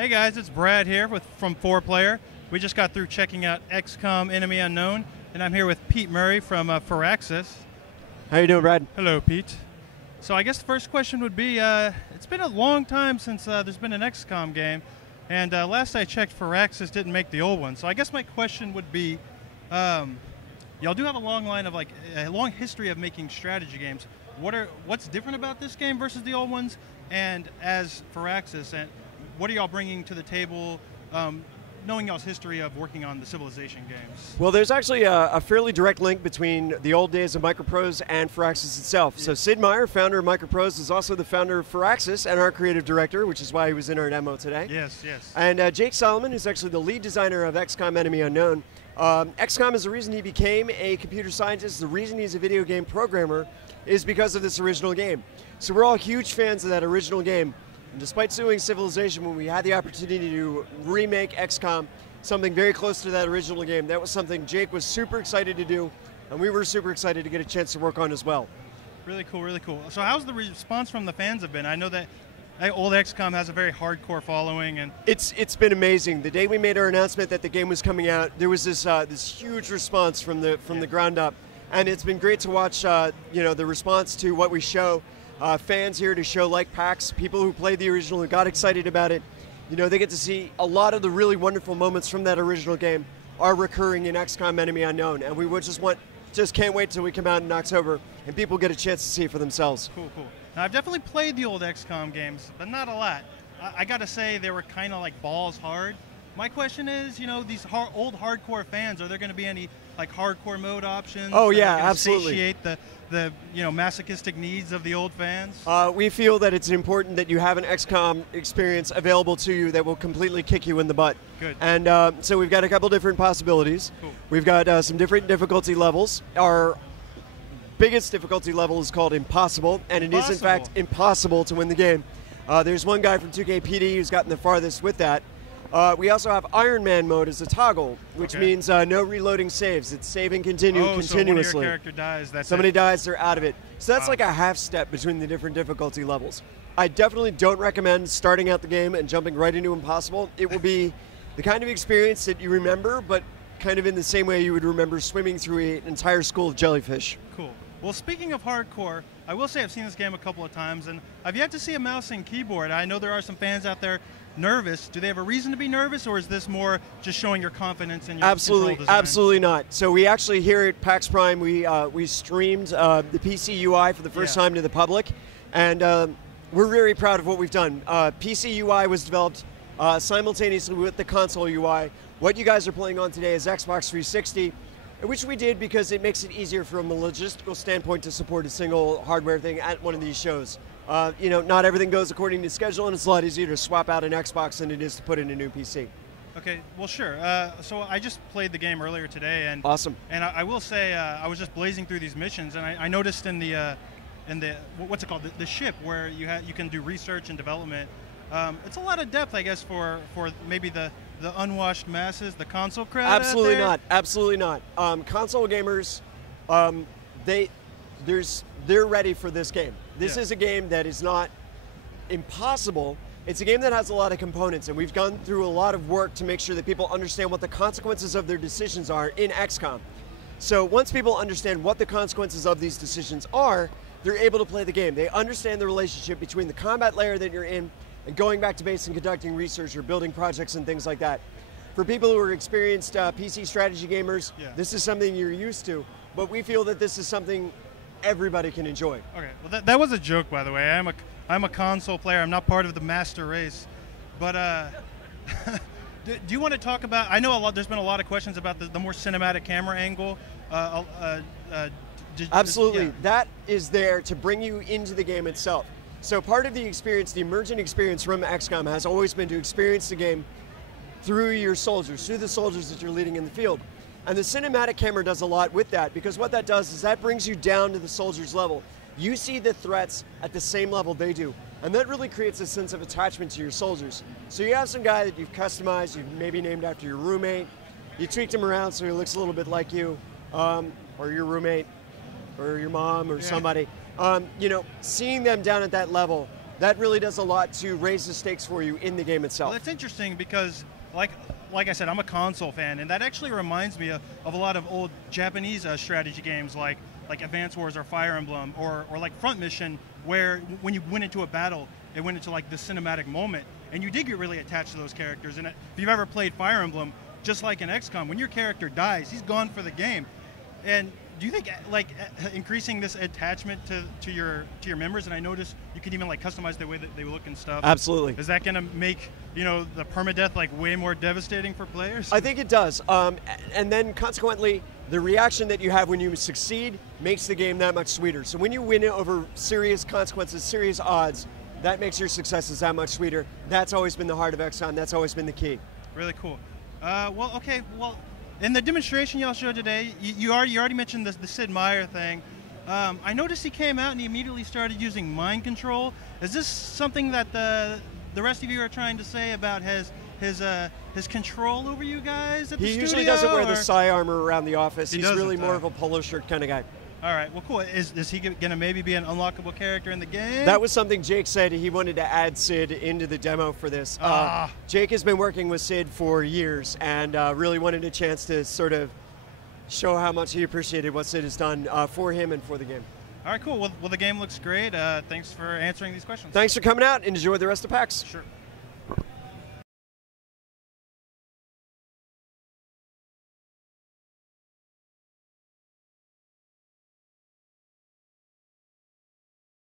Hey guys, it's Brad here from 4Player. We just got through checking out XCOM Enemy Unknown, and I'm here with Pete Murray from Firaxis. How you doing, Brad? Hello, Pete. So I guess the first question would be, it's been a long time since there's been an XCOM game, and last I checked, Firaxis didn't make the old one. So I guess my question would be, y'all do have a long history of making strategy games. What's different about this game versus the old ones? And as Firaxis, and what are y'all bringing to the table, knowing y'all's history of working on the Civilization games? Well, there's actually a fairly direct link between the old days of Microprose and Firaxis itself. Yeah. So Sid Meier, founder of Microprose, is also the founder of Firaxis and our creative director, which is why he was in our demo today. Yes, yes. And Jake Solomon, who's actually the lead designer of XCOM Enemy Unknown. XCOM is the reason he became a computer scientist. The reason he's a video game programmer is because of this original game. So we're all huge fans of that original game. And despite suing Civilization, when we had the opportunity to remake XCOM, something very close to that original game, that was something Jake was super excited to do, and we were super excited to get a chance to work on as well. Really cool, really cool. So how's the response from the fans have been? I know that old XCOM has a very hardcore following, and it's been amazing. The day we made our announcement that the game was coming out, there was this huge response from the ground up, and it's been great to watch the response to what we show. Fans here to show like PAX, people who played the original and got excited about it. You know, they get to see a lot of the really wonderful moments from that original game are recurring in XCOM Enemy Unknown, and we would just can't wait till we come out in October and people get a chance to see it for themselves. Cool, cool. Now, I've definitely played the old XCOM games, but not a lot. I gotta say, they were kind of like balls hard. My question is, you know, these old hardcore fans, are there going to be any like hardcore mode options? Oh yeah, absolutely. Satiate the masochistic needs of the old fans? We feel that it's important that you have an XCOM experience available to you that will completely kick you in the butt. Good. And so we've got a couple different possibilities. Cool. We've got some different difficulty levels. Our biggest difficulty level is called Impossible, and it is in fact impossible to win the game. There's one guy from 2KPD who's gotten the farthest with that. We also have Iron Man mode as a toggle, which means no reloading saves. It's save and continue continuously. So when your character dies, that's Somebody dies, they're out of it. So that's like a half step between the different difficulty levels. I definitely don't recommend starting out the game and jumping right into Impossible. It will be the kind of experience that you remember, but kind of in the same way you would remember swimming through an entire school of jellyfish. Cool. Well, speaking of hardcore, I will say I've seen this game a couple of times, and I've yet to see a mouse and keyboard. I know there are some fans out there nervous. Do they have a reason to be nervous, or is this more just showing your confidence in your control design? Absolutely not. So we actually here at PAX Prime, we streamed the PC UI for the first time to the public, and we're very proud of what we've done. PC UI was developed simultaneously with the console UI. What you guys are playing on today is Xbox 360, which we did because it makes it easier from a logistical standpoint to support a single hardware thing at one of these shows. Not everything goes according to schedule, and it's a lot easier to swap out an Xbox than it is to put in a new PC. Okay, well, sure. So I just played the game earlier today, and awesome. And I will say, I was just blazing through these missions, and I noticed in the what's it called, the ship where you can do research and development. It's a lot of depth, I guess, for maybe the unwashed masses, the console crowd. Absolutely out there. not. Absolutely not. Console gamers, they're ready for this game. This is a game that is not impossible. It's a game that has a lot of components, and we've gone through a lot of work to make sure that people understand what the consequences of their decisions are in XCOM. So once people understand what the consequences of these decisions are, they're able to play the game. They understand the relationship between the combat layer that you're in and going back to base and conducting research or building projects and things like that. For people who are experienced PC strategy gamers, this is something you're used to, but we feel that this is something everybody can enjoy. Okay, well that was a joke, by the way. I'm a console player. I'm not part of the master race, but do you want to talk about? I know there's been a lot of questions about the more cinematic camera angle. Absolutely, that is there to bring you into the game itself. So part of the experience, the emergent experience from XCOM, has always been to experience the game through your soldiers, through the soldiers that you're leading in the field. And the cinematic camera does a lot with that, because what that does is that brings you down to the soldiers' level. You see the threats at the same level they do, and that really creates a sense of attachment to your soldiers. So you have some guy that you've customized, you've maybe named after your roommate, you tweaked him around so he looks a little bit like you, or your roommate, or your mom, or somebody. Seeing them down at that level that really does a lot to raise the stakes for you in the game itself. Well, that's interesting because, like I said, I'm a console fan, and that actually reminds me of a lot of old Japanese strategy games like Advance Wars or Fire Emblem or like Front Mission, where when you went into a battle, it went into like the cinematic moment, and you did get really attached to those characters. And if you've ever played Fire Emblem, just like in XCOM, when your character dies, he's gone for the game. And do you think like increasing this attachment to your members, and I noticed you can even like customize the way that they look and stuff. Absolutely. Is that going to make the permadeath like way more devastating for players? I think it does. And then consequently, the reaction that you have when you succeed makes the game that much sweeter. So when you win it over serious consequences, serious odds, that makes your successes that much sweeter. That's always been the heart of XCOM. That's always been the key. Really cool. Well, okay. Well, in the demonstration y'all showed today, you already mentioned the Sid Meier thing. I noticed he came out and he immediately started using mind control. Is this something that the rest of you are trying to say about his control over you guys at the studio? He usually doesn't wear the psi armor around the office. He's really more of a polo shirt kind of guy. All right, well, cool. Is he going to maybe be an unlockable character in the game? That was something Jake said. He wanted to add Sid into the demo for this. Jake has been working with Sid for years and really wanted a chance to sort of show how much he appreciated what Sid has done for him and for the game. All right, cool. Well, the game looks great. Thanks for answering these questions. Thanks for coming out and enjoy the rest of PAX. Sure.